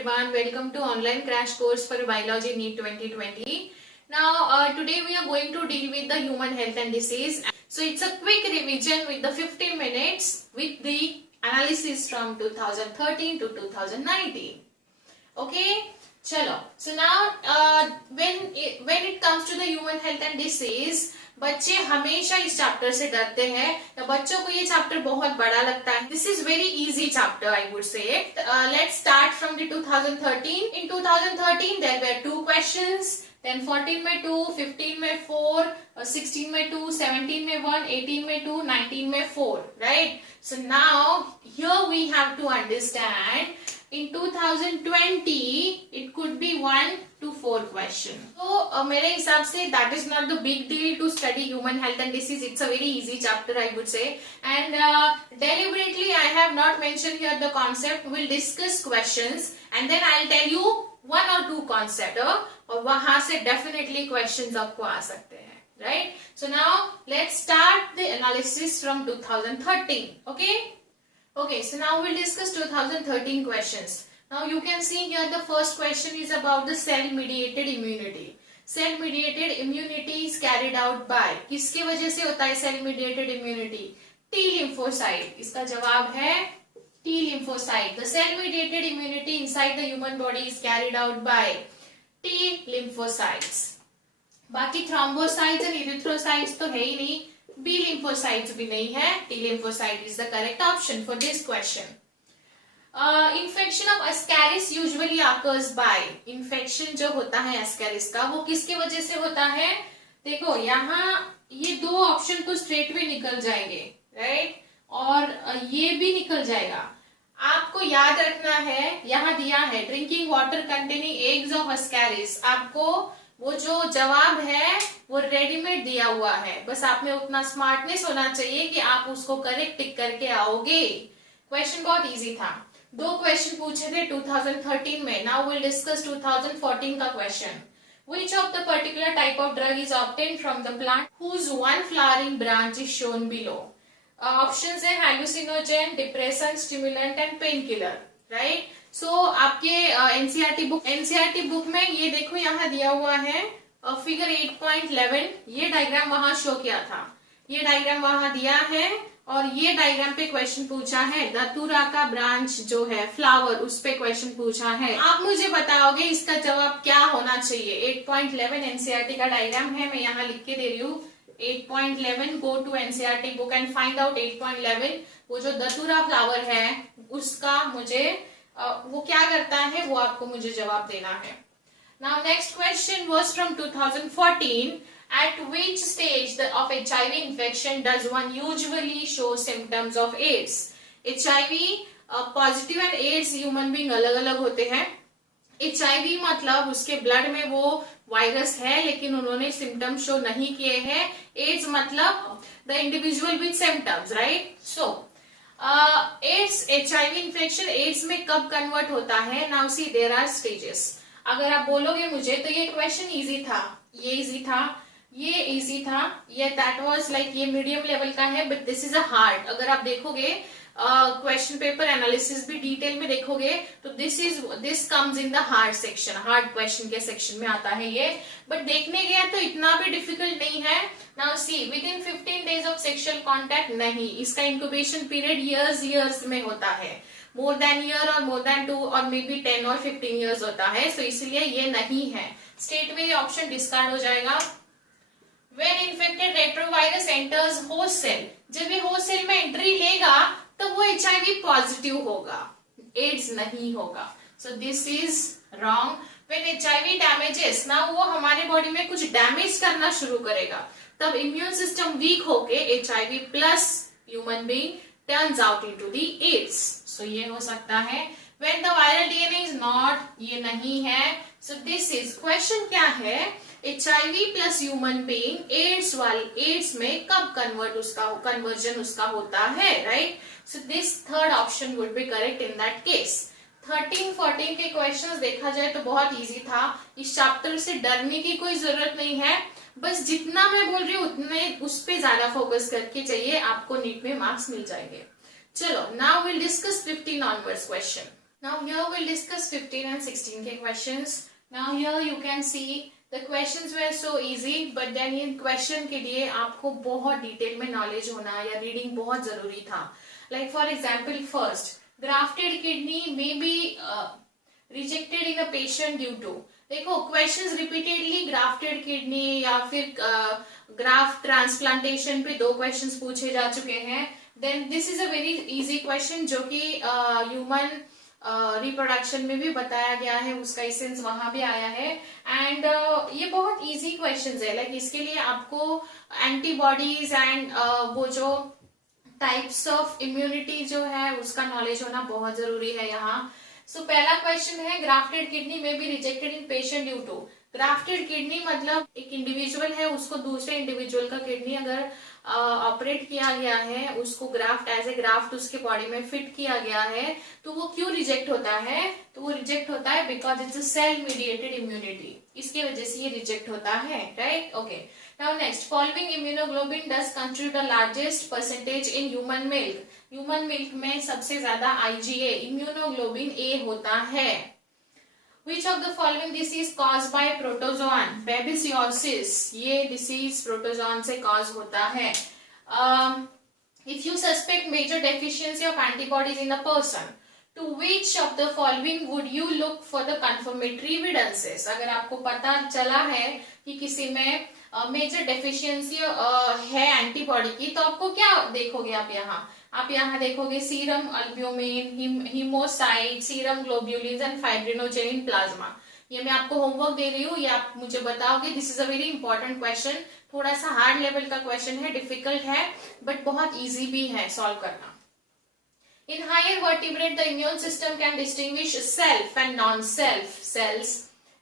everyone, welcome to online crash course for Biology NEET 2020. Now today we are going to deal with the human health and disease. So it's a quick revision with the 15 minutes with the analysis from 2013 to 2019. Okay, chalo. So now when it comes to the human health and disease, बच्चे हमेशा इस chapter से डरते हैं या बच्चों को ये चैप्टर बहुत बड़ा लगता है. This is very easy chapter I would say. Let's start from the 2013. In 2013 there were 2 questions, then 14 में 2, 15 में 4, 16 में 2, 17 में 1, 18 में 2, 19 में 4, right? So now here we have to understand in 2020 it could be 1 to 4 question. So मेरे हिसाब से that is not the big deal to study human health and disease. It's a very easy chapter I would say, and deliberately I have not mentioned here the concept. We'll discuss questions and then I'll tell you 1 or 2 concept और वहां से definitely questions आपको आ सकते हैं, right? So now let's start the analysis from 2013. Okay, so now we'll discuss 2013 questions. Now you can see here the first question is about the cell mediated immunity. Cell mediated immunity is carried out by, किसके वजह से होता है cell mediated immunity? T lymphocyte. इसका जवाब है T lymphocyte. The cell mediated immunity inside the human body is carried out by T lymphocytes. बाकी thrombocytes and erythrocytes तो है ही नहीं. B lymphocytes भी नहीं है. T lymphocyte is the correct option for this question. Infection of ascaris usually occurs by, infection जो होता है ascaris का वो किसके वजह से होता है? देखो यहाँ ये 2 ऑप्शन तो स्ट्रेट में निकल जाएंगे, राइट? और ये भी निकल जाएगा. आपको याद रखना है, यहाँ दिया है drinking water containing eggs of ascaris. आपको वो जो जवाब है वो रेडीमेड दिया हुआ है, बस आप में उतना स्मार्टनेस होना चाहिए कि आप उसको करेक्ट टिक करके आओगे. क्वेश्चन बहुत इजी था. 2 क्वेश्चन पूछे थे 2013 में. नाउ विल डिस्कस 2014 का question. Which of the particular type of drug is obtained from the plant whose one flowering branch is shown below? Options है hallucinogen, depressant, stimulant and painkiller, right? So आपके NCERT book में ये देखो यहाँ दिया हुआ है फिगर 8.11. ये डायग्राम वहां शो किया था, ये डायग्राम वहां दिया है और ये डायग्राम पे क्वेश्चन पूछा है. दतूरा का ब्रांच जो है फ्लावर, उस पे क्वेश्चन पूछा है. आप मुझे बताओगे इसका जवाब क्या होना चाहिए. 8.11 एनसीईआरटी का डायग्राम है, मैं यहाँ लिख के दे रही हूँ. 8.11 go to NCERT book and find out 8.11. वो जो दतूरा फ्लावर है उसका मुझे वो क्या करता है वो आपको मुझे जवाब देना है. Now next question was from 2014. At which stage of HIV infection does one usually show symptoms of AIDS? HIV positive and AIDS human being अलग अलग होते हैं. HIV मतलब उसके ब्लड में वो वायरस है लेकिन उन्होंने सिम्टम्स शो नहीं किए हैं. एड्स मतलब the individual with symptoms, right? So AIDS, HIV infection AIDS में कब कन्वर्ट होता है? Now see there are stages. अगर आप बोलोगे मुझे तो ये क्वेश्चन इजी था, ये इजी था, ये इजी था, ये दैट वाज लाइक ये मीडियम लेवल का है, but this is a hard. अगर आप देखोगे क्वेश्चन पेपर एनालिसिस भी डिटेल में देखोगे तो this comes in the hard section, hard question के सेक्शन में आता है ये. बट देखने गया तो इतना भी डिफिकल्ट नहीं है. Now C with in 15 days of sexual contact नहीं, इसका इंक्यूबेशन पीरियड ईयर्स में होता है. मोर देन ईयर और मोर देन 2 और मे बी 10 और 15 ईयर्स होता है. सो इसलिए ये नहीं है. स्टेट में ये ऑप्शन डिस्कार्ड हो जाएगा. When infected retrovirus enters host cell, जब ये होस्ट सेल में एंट्री लेगा तो वो HIV पॉजिटिव होगा, एड्स नहीं होगा. सो this is wrong. When HIV damages, ना वो हमारे बॉडी में कुछ डैमेज करना शुरू करेगा तब इम्यून सिस्टम वीक होके HIV plus human being turns out into the AIDS. So ये हो सकता है. When the viral DNA is not, ये नहीं है. So this is question क्या है? HIV plus human being AIDS में कब कन्वर्जन उसका होता है, right? So this third option would be correct in that case. 13-14 के क्वेश्चंस देखा जाए तो बहुत इजी था. इस चैप्टर से डरने की कोई जरूरत नहीं है, बस जितना मैं बोल रही हूँ उतने उस पे ज्यादा फोकस करके चाहिए, आपको नीट में मार्क्स मिल जाएंगे. चलो, now will discuss 15 onwards question. Now here we'll discuss 15 and 16 के questions. Now here you can see the questions were so easy, but then in question के लिए आपको बहुत डिटेल में नॉलेज होना या रीडिंग बहुत जरूरी था. Like for example, first, grafted kidney may be rejected in a patient due to. देखो क्वेश्चंस रिपीटेडली ग्राफ्टेड किडनी या फिर ग्राफ्ट ट्रांसप्लांटेशन पे 2 क्वेश्चंस पूछे जा चुके हैं. Then this is a very easy question जो कि ह्यूमन रिप्रोडक्शन में भी बताया गया है, उसका इसेंस वहां भी आया है. एंड ये बहुत इजी क्वेश्चंस है. लाइक इसके लिए आपको एंटीबॉडीज एंड वो जो टाइप्स ऑफ इम्यूनिटी जो है उसका नॉलेज होना बहुत जरूरी है यहाँ. सो पहला क्वेश्चन है grafted kidney may be rejected in patient due to. Grafted kidney मतलब एक इंडिविजुअल है, उसको दूसरे इंडिविजुअल का किडनी अगर ऑपरेट किया गया है, उसको ग्राफ्ट एज ए ग्राफ्ट उसके बॉडी में फिट किया गया है, तो वो क्यों रिजेक्ट होता है? तो वो रिजेक्ट होता है because it's a cell mediated immunity. इसकी वजह से ये रिजेक्ट होता है. Right, okay. Now next, following immunoglobin does constitute the largest percentage in human milk. Human milk में सबसे ज्यादा IgA इम्यूनोग्लोबिन A होता है. Which of the following disease caused by protozoan? Babesiosis. ये disease protozoan से cause होता है. If you suspect major deficiency of antibodies in a person, to which of the following would you look for the confirmatory evidences? अगर आपको पता चला है कि किसी में मेजर डेफिशिएंसी है एंटीबॉडी की, तो आपको क्या देखोगे आप यहाँ देखोगे serum albumin, hemocyte, serum globulin and fibrinogen in plasma. ये मैं आपको होमवर्क दे रही हूँ, ये आप मुझे बताओगे. This is a very important question. थोड़ा सा हार्ड लेवल का क्वेश्चन है, डिफिकल्ट है, बट बहुत इजी भी है सॉल्व करना. In higher vertebrate, the immune system can distinguish self and non-self cells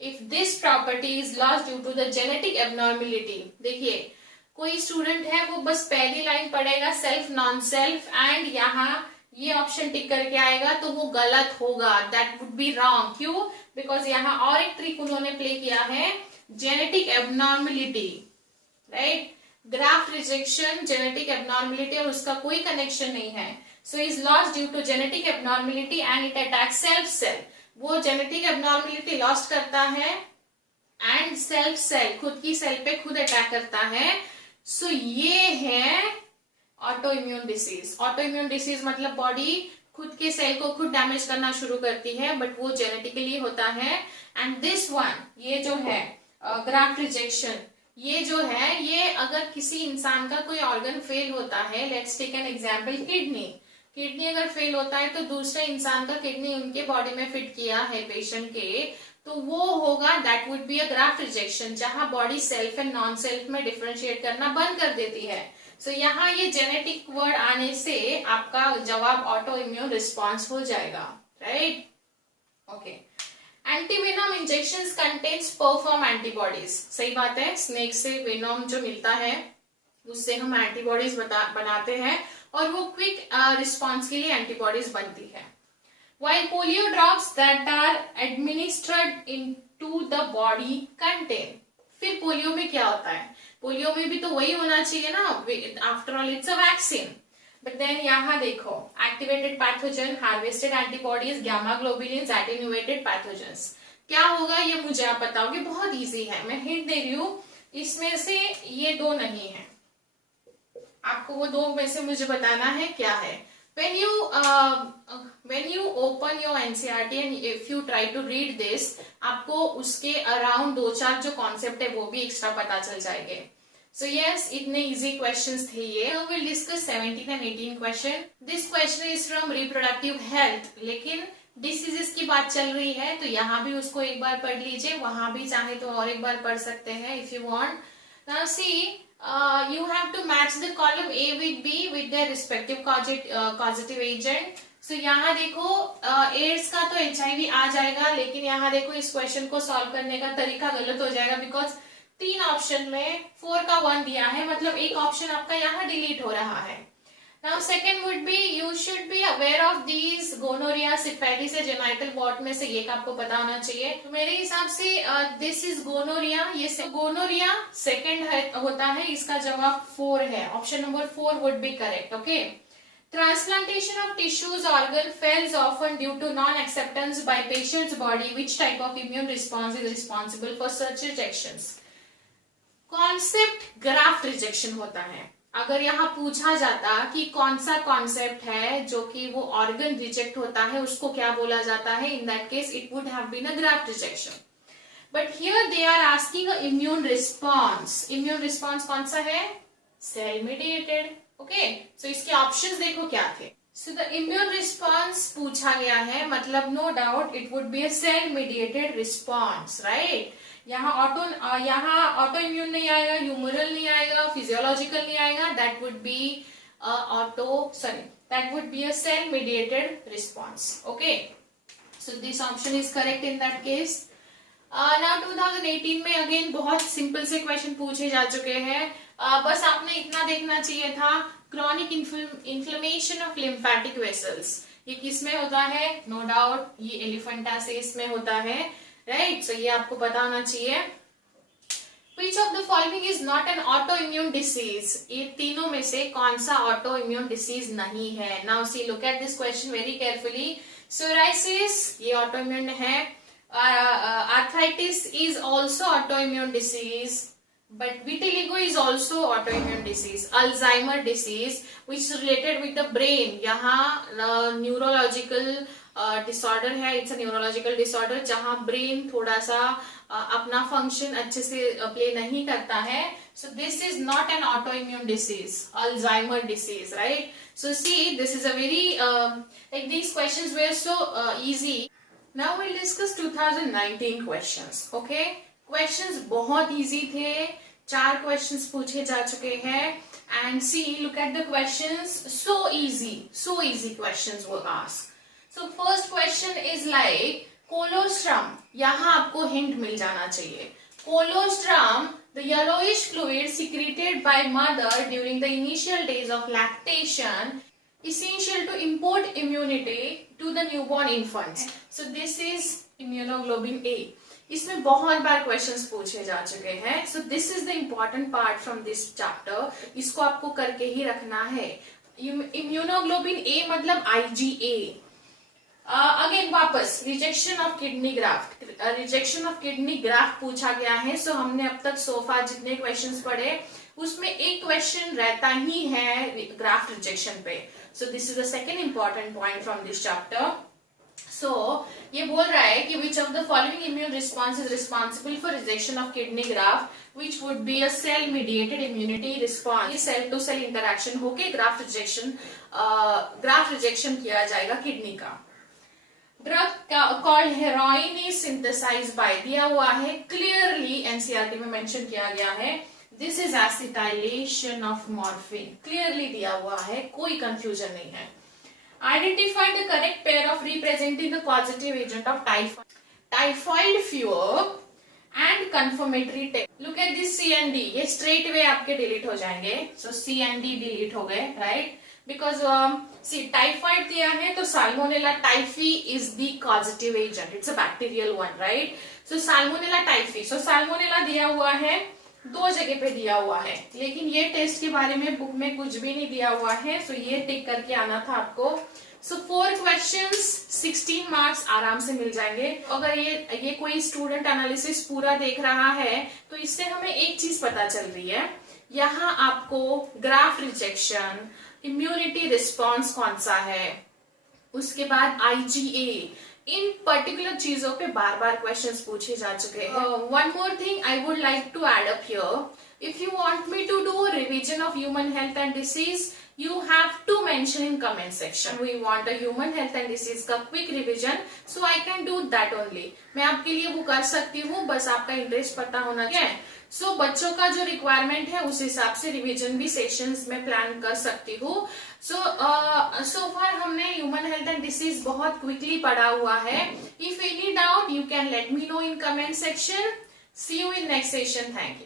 if this property is lost due to the genetic abnormality. देखिए, कोई स्टूडेंट है वो बस पहली लाइन पढ़ेगा सेल्फ नॉन सेल्फ एंड यहाँ ये ऑप्शन टिक करके आएगा, तो वो गलत होगा. That would be wrong. क्यों? बिकॉज यहाँ और एक ट्रिक उन्होंने प्ले किया है, genetic abnormality. Right, graft rejection genetic abnormality और उसका कोई कनेक्शन नहीं है. So is lost due to genetic abnormality and it attacks self cell. वो जेनेटिक एबनॉर्मेलिटी लॉस्ट करता है एंड सेल्फ सेल खुद की सेल पे खुद अटैक करता है. सो ये है auto immune disease. Auto immune disease मतलब बॉडी खुद के सेल को खुद डैमेज करना शुरू करती है, बट वो जेनेटिकली होता है. एंड दिस वन, ये जो है ग्राफ्ट रिजेक्शन, ये जो है, ये अगर किसी इंसान का कोई ऑर्गन फेल होता है, let's take an example kidney अगर फेल होता है तो दूसरे इंसान का किडनी उनके बॉडी में फिट किया है पेशेंट के, तो वो होगा that would be a graft rejection, जहां body self and non self में डिफरेंशिएट करना बंद कर देती है. सो यहाँ ये जेनेटिक वर्ड आने से आपका जवाब ऑटो इम्यून रिस्पॉन्स हो जाएगा. Right, okay. Antivenom injection contains perform antibodies. सही बात है, स्नेक से वेनम जो मिलता है उससे हम एंटीबॉडीज बनाते हैं और वो क्विक रिस्पॉन्स के लिए एंटीबॉडीज बनती है. While polio drops that are administered into the body contain. फिर पोलियो में क्या होता है? पोलियो में भी तो वही होना चाहिए ना, after all it's a vaccine. But then यहाँ देखो, activated pathogen, harvested antibodies, gamma globulins, attenuated pathogens. क्या होगा ये मुझे आप बताओगे. बहुत इजी है, मैं हिंट दे रही हूँ. इसमें से ये 2 नहीं है, आपको वो 2 में से मुझे बताना है क्या है. When you open your NCERT and if you try to read this, आपको उसके अराउंड 2-4 जो कॉन्सेप्ट है वो भी एक्स्ट्रा पता चल जाएंगे. So yes, इतने इजी क्वेश्चंस थे ये. Now we'll discuss 17 and 18 question. This question is from reproductive health. लेकिन डिसीजेस की बात चल रही है तो यहाँ भी उसको एक बार पढ़ लीजिए, वहां भी चाहे तो और एक बार पढ़ सकते हैं if you want. Now see, you have to match the column A with B with their respective causative agent. So यहाँ देखो एड्स का तो HIV आ जाएगा, लेकिन यहाँ देखो इस क्वेश्चन को सॉल्व करने का तरीका गलत हो जाएगा बिकॉज 3 ऑप्शन में 4 का 1 दिया है, मतलब एक ऑप्शन आपका यहाँ डिलीट हो रहा है. Now second would be you should be aware of these gonorrhea, syphilis, genital wart में से एक आपको पता होना चाहिए. तो मेरे हिसाब से this is gonorrhea, ये gonorrhea सेकंड होता है, इसका जवाब 4 है. Option number 4 would be correct. Okay. Transplantation of tissues organ fails often due to non-acceptance by patient's body. Which type of immune response is responsible for such rejections? Concept graft rejection होता है. अगर यहाँ पूछा जाता कि कौन सा concept है जो कि वो ऑर्गन रिजेक्ट होता है, उसको क्या बोला जाता है, in that case it would have been a graft rejection. But here they are asking a immune response. Immune response कौन सा है? Cell mediated. ओके, सो इसके ऑप्शंस देखो क्या थे. सो द इम्यून रिस्पॉन्स पूछा गया है, मतलब no doubt it would be a cell mediated response, right. यहाँ ऑटो इम्यून नहीं आएगा, ह्यूमरल नहीं आएगा, फिजियोलॉजिकल नहीं आएगा. That would be a cell mediated response. Okay, so this option is correct in that case. Now 2018 में again बहुत simple से क्वेश्चन पूछे जा चुके हैं. बस आपने इतना देखना चाहिए था, chronic inflammation of lymphatic vessels. ये किस में होता है? नो डाउट ये एलिफेंटासिस में होता है, राइट. सो ये आपको पता होना चाहिए. Which of the following is not an autoimmune disease? ये तीनों में से कौन सा autoimmune disease नहीं है? Now see, look at this question very carefully. Psoriasis ये autoimmune है. Arthritis is also autoimmune disease, but vitiligo is also autoimmune disease. Alzheimer disease, which is related with the brain, यहाँ neurological disorder है. It's a neurological disorder जहाँ brain थोड़ा सा अपना function अच्छे से play नहीं करता है. So this is not an autoimmune disease, Alzheimer disease, right? So see, this is a very like these questions were so easy. Now we'll discuss 2019 questions. Okay, questions बहुत easy थे. 4 questions पूछे जा चुके हैं. And see, look at the questions. So easy questions were asked. So first question is like colostrum. यहाँ आपको hint मिल जाना चाहिए. Colostrum, the yellowish fluid secreted by mother during the initial days of lactation, essential to impart immunity to the newborn infants. So this is immunoglobulin A. इसमें बहुत बार questions पूछे जा चुके हैं. So this is the important part from this chapter. इसको आपको करके ही रखना है. Immunoglobulin A मतलब IgA. अगेन वापस rejection of kidney graft. Rejection of kidney graft पूछा गया है. सो हमने अब तक सोफा जितने क्वेश्चंस पढ़े उसमें एक क्वेश्चन रहता ही है ग्राफ्ट रिजेक्शन पे. So this is the second important point from this chapter. So ये बोल रहा है कि which of the following immune response is responsible for rejection of kidney graft, which would be a cell mediated immunity response. Cell to cell interaction होके graft rejection किया जाएगा kidney का. Drug called heroin is synthesized by, दिया हुआ है clearly, NCERT में mention किया गया है. This is acetylation of morphine, clearly दिया हुआ है, कोई कंफ्यूजन नहीं है. Identify the correct pair of representing the positive agent of typhoid fever and confirmatory test. Look at this C and D. ये स्ट्रेट वे आपके डिलीट हो जाएंगे. So C and D delete हो गए, राइट. बिकॉज सी टाइफाइड दिया है तो Salmonella typhi is the causative agent. It's a bacterial one, right. So salmonella typhi. So salmonella दिया हुआ है, 2 जगह पे दिया हुआ है, लेकिन ये टेस्ट के बारे में बुक में कुछ भी नहीं दिया हुआ है. सो ये टिक करके आना था आपको. सो 4 क्वेश्चंस 16 मार्क्स आराम से मिल जाएंगे. अगर ये कोई स्टूडेंट एनालिसिस पूरा देख रहा है तो इससे हमें एक चीज पता चल रही है, यहाँ आपको ग्राफ्ट रिजेक्शन, इम्यूनिटी रिस्पॉन्स कौन सा है, उसके बाद IgA, इन पर्टिकुलर चीजों पे बार बार क्वेश्चंस पूछे जा चुके हैं. One more thing I would like to add up here. If you want me to do revision of human health and disease, you have to mention in comment section we want a human health and disease का quick revision, so I can do that only. मैं आपके लिए वो कर सकती हूँ, बस आपका इंटरेस्ट पता होना चाहिए. सो बच्चों का जो रिक्वायरमेंट है उस हिसाब से रिवीजन भी सेशंस में प्लान कर सकती हूँ. सो फार हमने ह्यूमन हेल्थ एंड डिसीज बहुत क्विकली पढ़ा हुआ है. If any doubt you can let me know in comment section. See you in next session. Thank you.